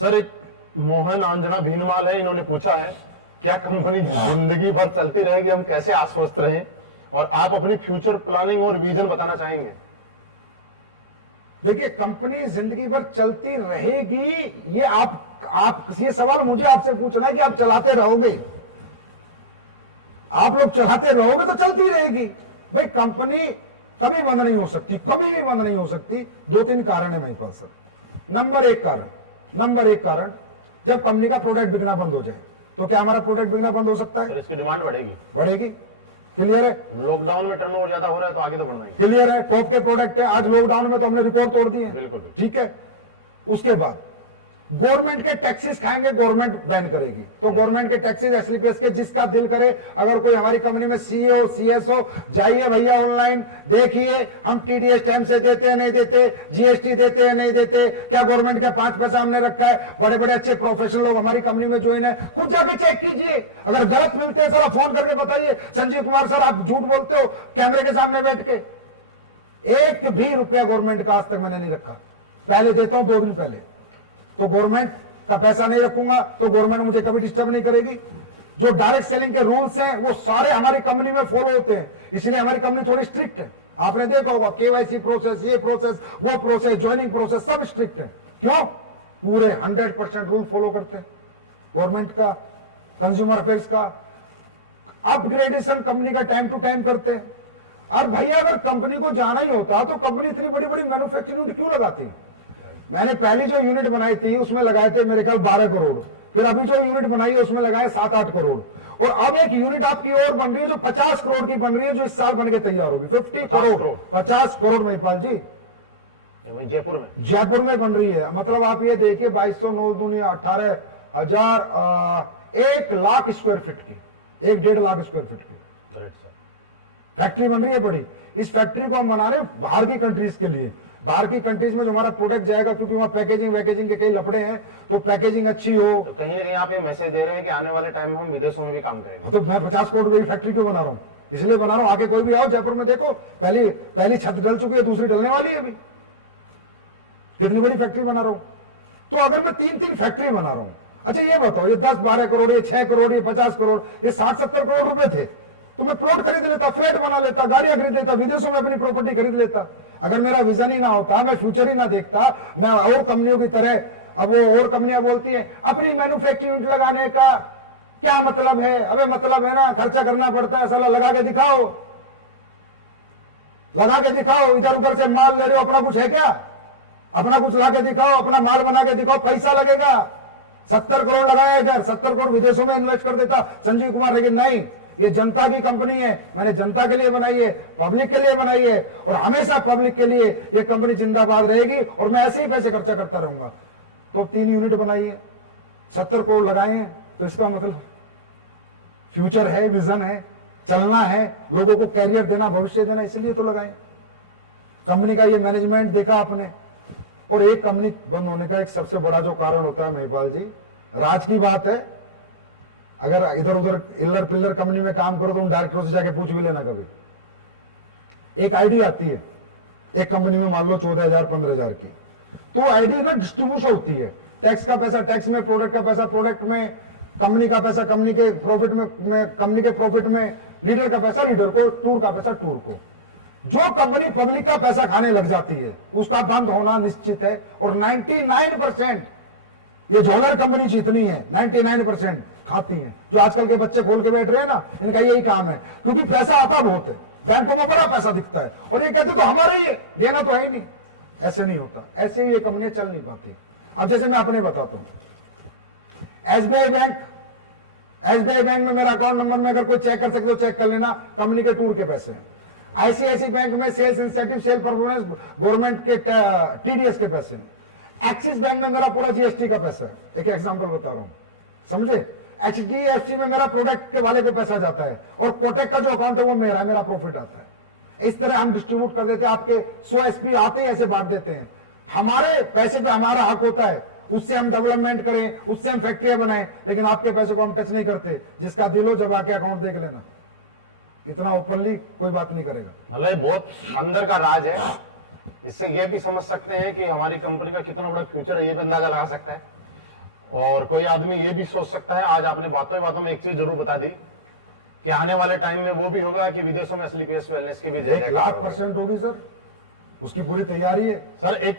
Sir एक मोहन आंजना भीनमाल है, इन्होंने पूछा है क्या कंपनी जिंदगी भर चलती रहेगी, हम कैसे आश्वस्त रहें, और आप अपनी फ्यूचर प्लानिंग और विजन बताना चाहेंगे। देखिए, कंपनी जिंदगी भर चलती रहेगी, ये आप ये सवाल मुझे आपसे पूछना है कि आप चलाते रहोगे, आप लोग चलाते रहोगे तो चलती रहेगी। भाई कंपनी कभी बंद नहीं हो सकती, कभी भी बंद नहीं हो सकती। 2-3 कारण है मेरे पास सर। नंबर एक कारण, जब कंपनी का प्रोडक्ट बिकना बंद हो जाए तो क्या हमारा प्रोडक्ट बिकना बंद हो सकता है? सर इसकी डिमांड बढ़ेगी। क्लियर है? लॉकडाउन में टर्नओवर ज्यादा हो रहा है तो आगे तो बढ़ना ही। क्लियर है? टॉप के प्रोडक्ट है, आज लॉकडाउन में तो हमने रिकॉर्ड तोड़ दिए। बिल्कुल। ठीक है। उसके बाद गवर्नमेंट के टैक्सेस खाएंगे, गवर्नमेंट बैन करेगी, तो गवर्नमेंट के टैक्सेस एसलीपीएस के जिसका दिल करे, अगर कोई हमारी कंपनी में सीईओ सीएसओ, जाइए भैया ऑनलाइन देखिए, हम टीडीएस टाइम से देते हैं नहीं देते, जीएसटी देते हैं नहीं देते, क्या गवर्नमेंट का 5 पैसा हमने रखा है। बड़े बड़े अच्छे प्रोफेशनल लोग हमारी कंपनी में ज्वाइन है, खुद जाके चेक कीजिए। अगर गलत मिलते हैं सर आप फोन करके बताइए, संजीव कुमार सर आप झूठ बोलते हो कैमरे के सामने बैठ के। 1 भी रुपया गवर्नमेंट का आज तक मैंने नहीं रखा, पहले देता हूं 2 दिन पहले, तो गवर्नमेंट का पैसा नहीं रखूंगा तो गवर्नमेंट मुझे कभी डिस्टर्ब नहीं करेगी। जो डायरेक्ट सेलिंग के रूल्स हैं वो सारे हमारी कंपनी में फॉलो होते हैं, इसलिए हमारी कंपनी थोड़ी स्ट्रिक्ट है। आपने देखा होगा केवाईसी प्रोसेस, ये प्रोसेस, वो प्रोसेस, ज्वाइनिंग प्रोसेस, सब स्ट्रिक्ट है। क्यों? पूरे 100% रूल फॉलो करते हैं गवर्नमेंट का, कंज्यूमर अफेयर्स का। अपग्रेडेशन कंपनी का टाइम टू टाइम करते हैं। और भैया अगर कंपनी को जाना ही होता तो कंपनी इतनी बड़ी बड़ी मैन्युफैक्चरिंग यूनिट क्यों लगाती? मैंने पहली जो यूनिट बनाई थी उसमें लगाए थे मेरे ख्याल 12 करोड़, फिर अभी जो यूनिट बनाई है उसमें लगाए 7-8 करोड़, और अब एक यूनिट आपकी और बन रही है जो 50 करोड़ की बन रही है, जो इस साल बन के तैयार होगी। 50 करोड़ 50 करोड़ महिपाल जी जयपुर में बन रही है। मतलब आप ये देखिए 2209 दुनिया 18,000 1 लाख स्क्वायर फीट की, 1-1.5 लाख स्क्वायर फीट की फैक्ट्री बन रही है बड़ी। इस फैक्ट्री को हम बना रहे हैं बाहर की कंट्रीज के लिए। बाहर की कंट्रीज में जो हमारा प्रोडक्ट जाएगा, क्योंकि वहां पैकेजिंग के कई लफड़े हैं, तो पैकेजिंग अच्छी हो। तो कहीं ना कहीं आप ये मैसेज दे रहे हैं कि आने वाले टाइम में हम विदेशों में भी काम करेंगे। तो मैं 50 करोड़ की फैक्ट्री क्यों बना रहा हूँ? इसलिए बना रहा हूँ, आगे कोई भी आओ जयपुर में देखो, पहली छत डल चुकी है, दूसरी डलने वाली है अभी। कितनी बड़ी फैक्ट्री बना रहा हूँ। तो अगर मैं 3 फैक्ट्री बना रहा हूँ, अच्छा ये बताओ, ये 10-12 करोड़, ये 6 करोड़, ये 50 करोड़, ये 60-70 करोड़ रुपए थे, तो मैं प्लॉट खरीद लेता, फ्लैट बना लेता, गाड़ियां खरीद लेता, विदेशों में अपनी प्रॉपर्टी खरीद लेता। अगर मेरा विजन ही ना होता, मैं फ्यूचर ही ना देखता, मैं और कंपनियों की तरह, अब वो और कंपनियां बोलती हैं अपनी मैन्युफैक्चरिंग यूनिट लगाने का क्या मतलब है? अबे मतलब है ना, खर्चा करना पड़ता है, साला लगा के दिखाओ, लगा के दिखाओ। इधर उधर से माल ले रहे हो, अपना कुछ है क्या? अपना कुछ ला के दिखाओ, अपना माल बना के दिखाओ, पैसा लगेगा। 70 करोड़ लगाया इधर, 70 करोड़ विदेशों में इन्वेस्ट कर देता संजीव कुमार, लेकिन नहीं, ये जनता की कंपनी है, मैंने जनता के लिए बनाई है, पब्लिक के लिए बनाई है, और हमेशा पब्लिक के लिए ये कंपनी जिंदाबाद रहेगी, और मैं ऐसे ही पैसे खर्चा करता रहूंगा। तो 3 यूनिट बनाई है, 70 करोड़ लगाए हैं, तो इसका मतलब फ्यूचर है, विजन है, चलना है, लोगों को कैरियर देना, भविष्य देना, इसलिए तो लगाए। कंपनी का ये मैनेजमेंट देखा आपने। और एक कंपनी बंद होने का एक सबसे बड़ा जो कारण होता है महिपाल जी, राज की बात है, अगर इधर उधर इल्लर पिल्लर कंपनी में काम करो तो उन डायरेक्टरों से जाके पूछ भी लेना कभी। एक आईडी आती है एक कंपनी में, मान लो 14,000 15,000 की, तो आईडी ना डिस्ट्रीब्यूशन होती है, टैक्स का पैसा टैक्स में, प्रोडक्ट का पैसा प्रोडक्ट में, कंपनी का पैसा कंपनी के प्रॉफिट में, कंपनी के प्रॉफिट में, लीडर का पैसा लीडर को, टूर का पैसा टूर को। जो कंपनी पब्लिक का पैसा खाने लग जाती है उसका बंद होना निश्चित है। और 99% ये झोलर कंपनी जितनी है 99% खाती हैं। जो आजकल के बच्चे खोल के बैठ रहे हैं ना, इनका यही काम है, क्योंकि पैसा आता बहुत है, बैंकों में बड़ा पैसा दिखता है, और ये कहते तो हमारा ही है, देना तो है ही नहीं। ऐसे नहीं होता, ऐसे ही ये कंपनियां चल नहीं पाती। अब जैसे मैं अपने बताता हूं, एसबीआई बैंक में मेरा अकाउंट नंबर में अगर कोई चेक कर सकते तो चेक कर लेना, कंपनी के टूर के पैसे हैं। आईसीआईसी बैंक में sales incentive, sale performance, government के टीडीएस के पैसे हैं। एक्सिस बैंक में मेरा पूरा जीएसटी का पैसा है, एक एग्जांपल बता रहा हूं, समझे। एचडीएफसी में मेरा प्रोडक्ट के वाले पे पैसा जाता है, और कोटेक का जो अकाउंट है वो मेरा प्रॉफिट आता है। इस तरह हम डिस्ट्रीब्यूट कर देते हैं, आपके 100 एसपी आते ही ऐसे बांट देते हैं। हमारे पैसे पे हमारा हक होता है, उससे हम डेवलपमेंट करें, उससे हम फैक्ट्रियां बनाएं, लेकिन आपके पैसे को हम टच नहीं करते। जिसका दिल हो जब आके अकाउंट देख लेना, इतना ओपनली कोई बात नहीं करेगा। मतलब बहुत अंदर का राज है। इससे ये भी समझ सकते हैं कि हमारी कंपनी का कितना बड़ा फ्यूचर है, ये भी अंदाजा लगा सकता है। और कोई आदमी ये भी सोच सकता है, आज आपने बातों बातों में एक चीज जरूर बता दी कि आने वाले टाइम में वो भी होगा कि विदेशों में असली केस वेलनेस के भी 1,00,000% होगी सर, उसकी पूरी तैयारी है। सर एक